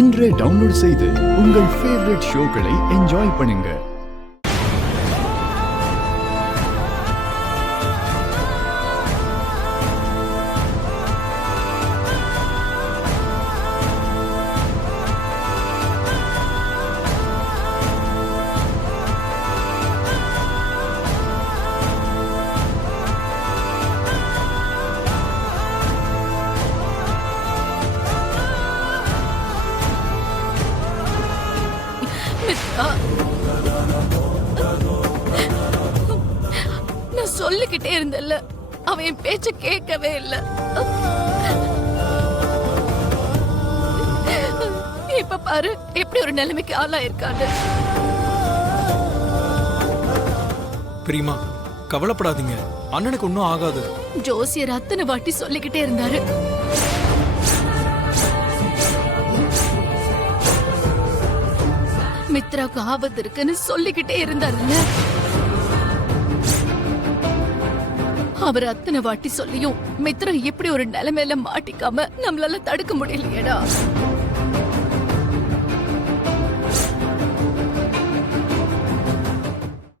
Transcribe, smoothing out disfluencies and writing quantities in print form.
இன்றே டவுன்லோட் செய்து உங்கள் ஃபேவரட் ஷோக்களை என்ஜாய் பண்ணுங்க. நான் சொல்லிக்கிட்டே இருந்தேன்ல, அவன் என் பேச்ச கேட்கவே இல்ல. இப்ப பாரு எப்படி ஒரு நிலைமைக்கு ஆளாயிருக்காரு. பிரியமா, கவலைப்படாதீங்க, அண்ணனுக்கு ஒன்னும் ஆகாது. ஜோசியர் அத்தனை வாட்டி சொல்லிக்கிட்டே இருந்தாரு. மித்ராவுக்கு ஆபத்து இருக்குன்னு சொல்லிக்கிட்டே இருந்தாருல்ல. அவர் அத்தனை வாட்டி சொல்லியும் மித்ரா இப்படி ஒரு நிலைமையில மாட்டிக்காம நம்மளால தடுக்க முடியலையேடா.